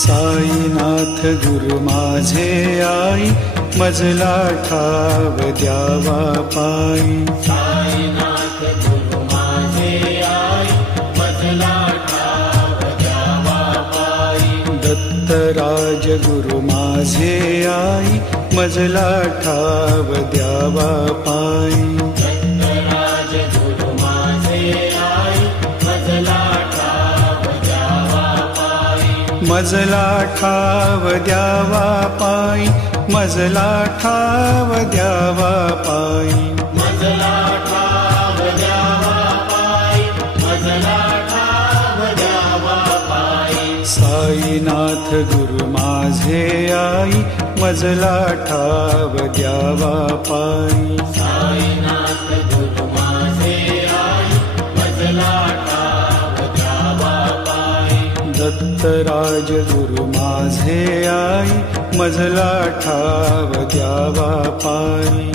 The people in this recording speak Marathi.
साईनाथ गुरु माझे आई, मजला ठाव द्यावा पायी. साईनाथ गुरु माझे आई, मजला ठाव द्यावा पायी. दत्तराज गुरु माझे आई, मजला ठाव द्यावा पायी. दत्तराज गुरु माझे आई, मजला ठाव द्यावा पायी. मजला ठाव द्यावा पायी, मजला ठाव द्यावा पायी. मजला ठाव द्यावा पायी, मजला ठाव द्यावा पायी. साईनाथ गुरु माझे आई, मजला ठाव द्यावा पायी. साईनाथ गुरु माझे आई, मजला ठाव द्यावा पायी. दत्तराज गुरु माझे आई, मजला ठाव द्यावा पायी.